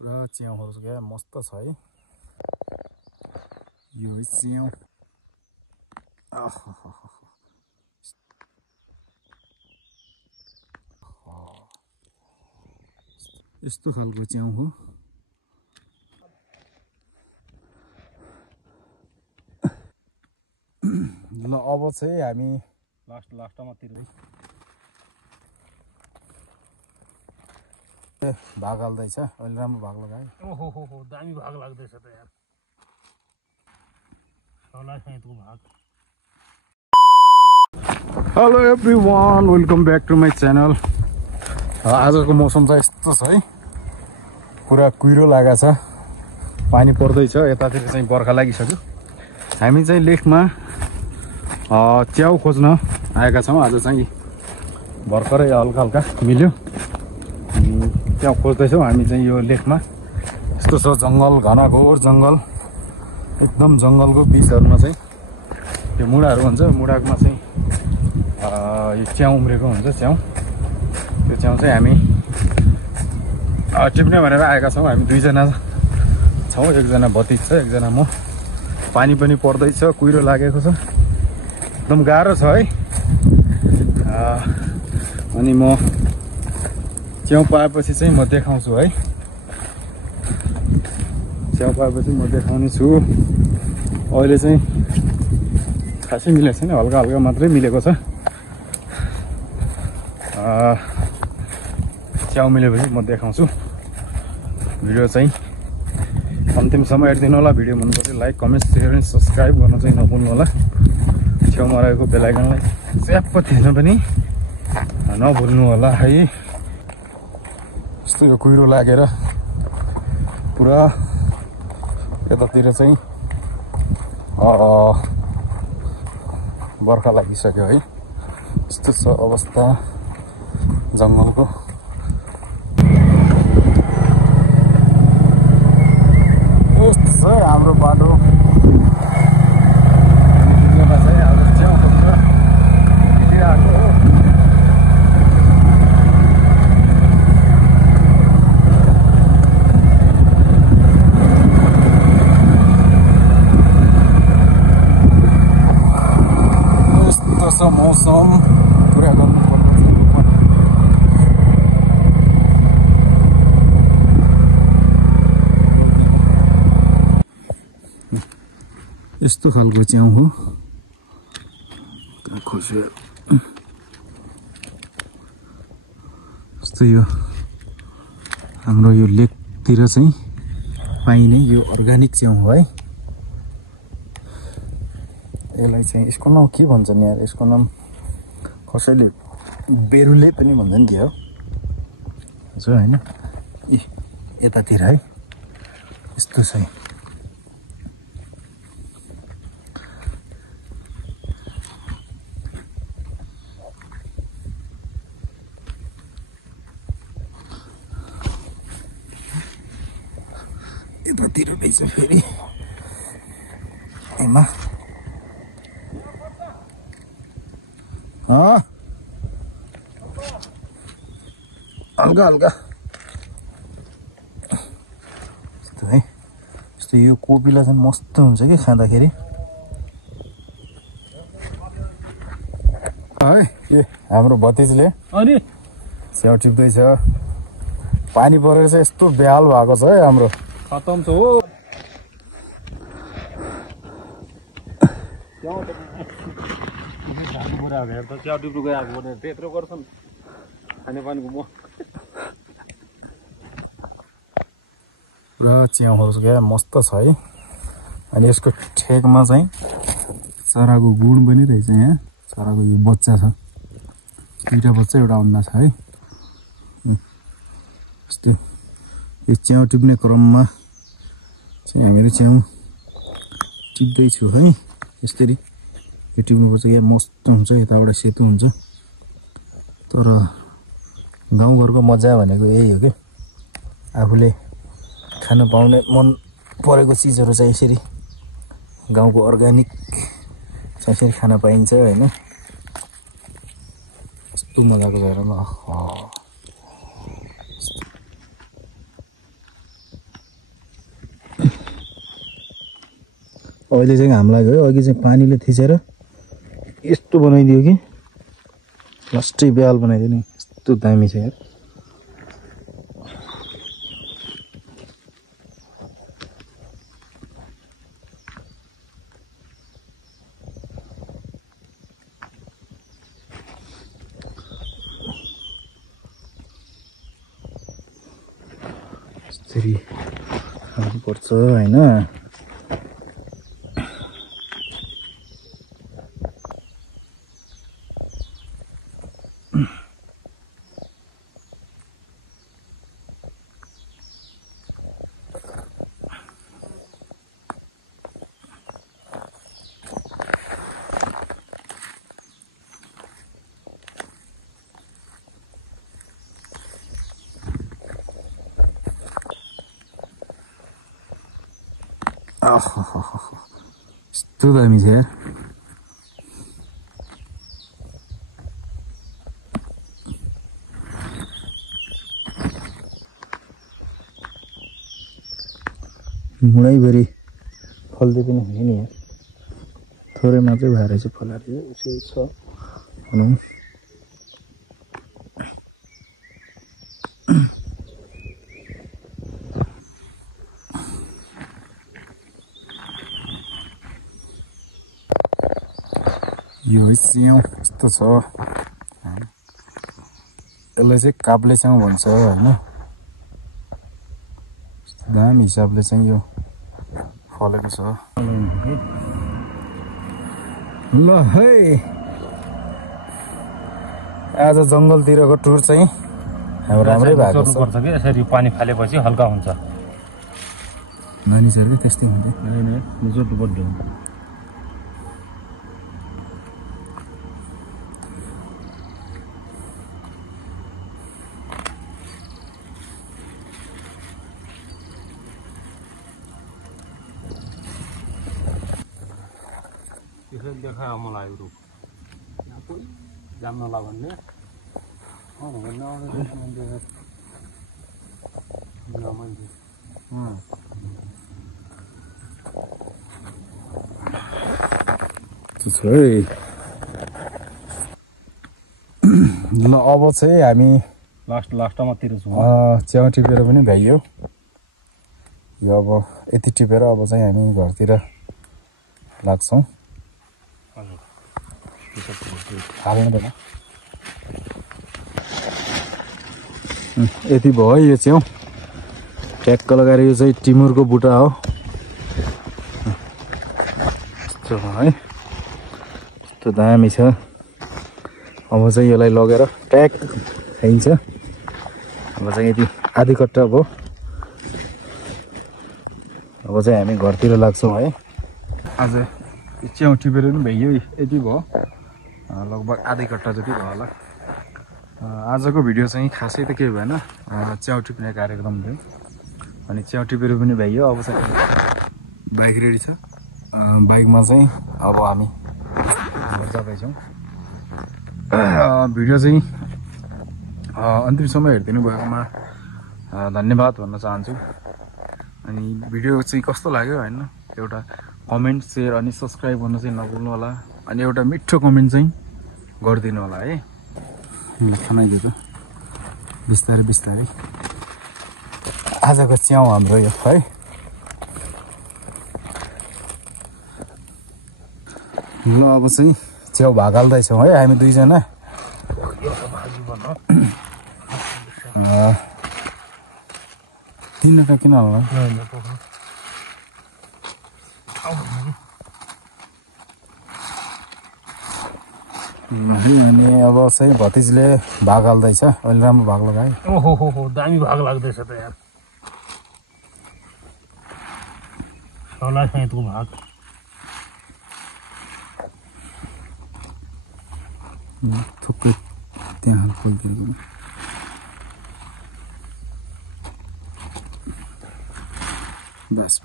पुरा च्याउहरू क्या मस्त छ है यो च्याउ यस्तो खालको च्याउ हो। ल अब चाहिँ हामी लास्टमा तिर भाग हाल्दैछ। अहिले राम्रो भाग लगायो। ओहो दामी भाग लाग्दैछ त यार। Hello everyone, welcome back to my channel. आजको मौसम चाहिँ यस्तो छ है, पुरा कुहिरो लागेको छ, पानी पर्दैछ। यतातिर चाहिँ बर्खा लागिसक्यो। हामी चाहिँ लेकमा च्याउ खोज्न आएका छौँ। आज चाहिँ भर्खरै हल्का हल्का मिल्यो, च्याउ खोज्दैछौँ हामी चाहिँ यो लेकमा। यस्तो छ जङ्गल, घनघोर जङ्गल, एकदम जङ्गलको बिचहरूमा चाहिँ यो मुढाहरू हुन्छ। मुढामा चाहिँ यो च्याउ उम्रेको हुन्छ। च्याउ, त्यो च्याउ चाहिँ हामी टिप्ने भनेर आएका छौँ। हामी दुईजना छौँ, एकजना भतिज छ, एकजना म। पानी पनि पर्दैछ, कुहिरो लागेको छ, एकदम गाह्रो छ है। अनि म च्याउ पाएपछि चाहिँ म देखाउँछु है। च्याउ पाएपछि म देखाउने छु। अहिले चाहिँ खासै मिलेको छैन, हल्का हल्का मात्रै मिलेको छ। च्याउ मिलेपछि म देखाउँछु। भिडियो चाहिँ अन्तिमसम्म हेरिदिनु होला। भिडियो मनपर्छ like, comment, share and subscribe गर्न चाहिँ नभुल्नु होला। छेउमा रहेको बेल आइकनलाई च्याप्प थिच्न पनि नभुल्नु होला है। यस्तो यो कुहिरो लागेर पुरा यतातिर चाहिँ बर्खा लागिसक्यो है। यस्तो छ अवस्था जङ्गलको। यस्तो छ हाम्रो बाटो। मौसम पुरा गर्नुपर्ने यस्तो खालको च्याउ हो। खोज्यो यस्तो यो हाम्रो यो लेकतिर चाहिँ पाइने यो अर्ग्यानिक च्याउ हो है। यसलाई चाहिँ यसको नाम के भन्छन् यार? यसको नाम कसैले बेरुले पनि भन्छन् के हो हजुर होइन? यतातिर है यस्तो छ। यतातिर रहेछ फेरि एमा हल्का हल्का यस्तो है। यस्तो यो कोपिला चाहिँ मस्त हुन्छ कि खाँदाखेरि है। ए हाम्रो भतिजले अनि च्याउ टिप्दैछ। पानी परेर चाहिँ यस्तो बेहाल भएको छ है हाम्रो। खतम छ हो। च्याउ टिप्नु गएको भने त्यत्रो गर्छन् खानेपानीको म। पुरा च्याउहरू क्या मस्त छ है। अनि यसको ठेकमा चाहिँ चराको गुण पनि रहेछ। यहाँ चराको यो बच्चा छ, दुईवटा बच्चा, एउटा अन्डा छ है। यस्तो यो च्याउ टिप्ने क्रममा चाहिँ हामीहरू च्याउ टिप्दैछु है। यसरी यो टिप्नुपर्छ। यहाँ मस्त हुन्छ, यताबाट सेतो हुन्छ। तर गाउँघरको मजा भनेको यही हो कि आफूले खान पाउने मन परेको चिजहरू चाहिँ यसरी गाउँको अर्ग्यानिक चाहिँ यसरी खान पाइन्छ होइन। यस्तो मजाको छ हेर न। अहिले चाहिँ घाम लाग्यो है अघि चाहिँ पानीले थिचेर यस्तो बनाइदियो कि लास्टै ब्याल बनाइदियो नि यस्तो दामी छ यार यसरी हाल्नुपर्छ होइन यस्तो दामी छ यार मुडैभरि फल्दै पनि हुने नि यार थोरै मात्रै भएर चाहिँ फलाएर उसै छ भनौँ यो च्याउ यस्तो छ यसलाई चाहिँ काब्ले च्याउ भन्छ होइन दामी हिसाबले चाहिँ यो फलेको छ ल है आज जङ्गलतिरको टुर चाहिँ हाम्रो राम्रै भएको छ पर्छ कि यसरी पानी फालेपछि हल्का हुन्छ मानिसहरुले त्यस्तै हुन्छ हैन निजोर्नु पर्दैन यसले देखायो मलाई रुख यहाँ कोही जाम नला भन्ने ल अब चाहिँ हामी लास्टमा तिर छौँ च्याउ टिपेर पनि भ्याइयो यो अब यति टिपेर अब चाहिँ हामी घरतिर लाग्छौँ हाल्नु पर्छ यति भयो है यो च्याउ ट्याक्क लगाएर यो चाहिँ टिमुरको बुट्टा हो यस्तो है यस्तो दामी छ अब चाहिँ यसलाई लगेर ट्याक खाइन्छ अब चाहिँ यति आधी कट्टा भयो अब चाहिँ हामी घरतिर लाग्छौँ है आज च्याउ टिपेर पनि भ्याइयो यति भयो लगभग आधी कट्टा जति भयो होला आजको भिडियो चाहिँ खासै त केही भएन च्याउ टिप्ने कार्यक्रम थियो अनि च्याउ टिपेर पनि भ्याइयो अब चाहिँ बाइक रेडी छ बाइकमा चाहिँ अब हामी घर जाँदैछौँ भिडियो चाहिँ अन्तिमसम्म हेरिदिनु भएकोमा धन्यवाद भन्न चाहन्छु अनि भिडियो चाहिँ कस्तो लाग्यो होइन एउटा कमेन्ट सेयर अनि सब्सक्राइब गर्न चाहिँ नभुल्नु होला अनि एउटा मिठो कमेन्ट चाहिँ गरिदिनु होला है खानाइदियो त बिस्तारै बिस्तारै आजको च्याउ हाम्रो यो है ल अब चाहिँ च्याउ भाग हाल्दैछौँ है हामी दुईजना तिनवटा किन हाल्नु अनि अब चाहिँ भतिजले भाग हाल्दैछ अहिले राम्रो भाग लगायो ओहो दामी भाग लाग्दैछ त यार सौला सहितको भाग थुक्कै त्यहाँ खोलिदिएको बस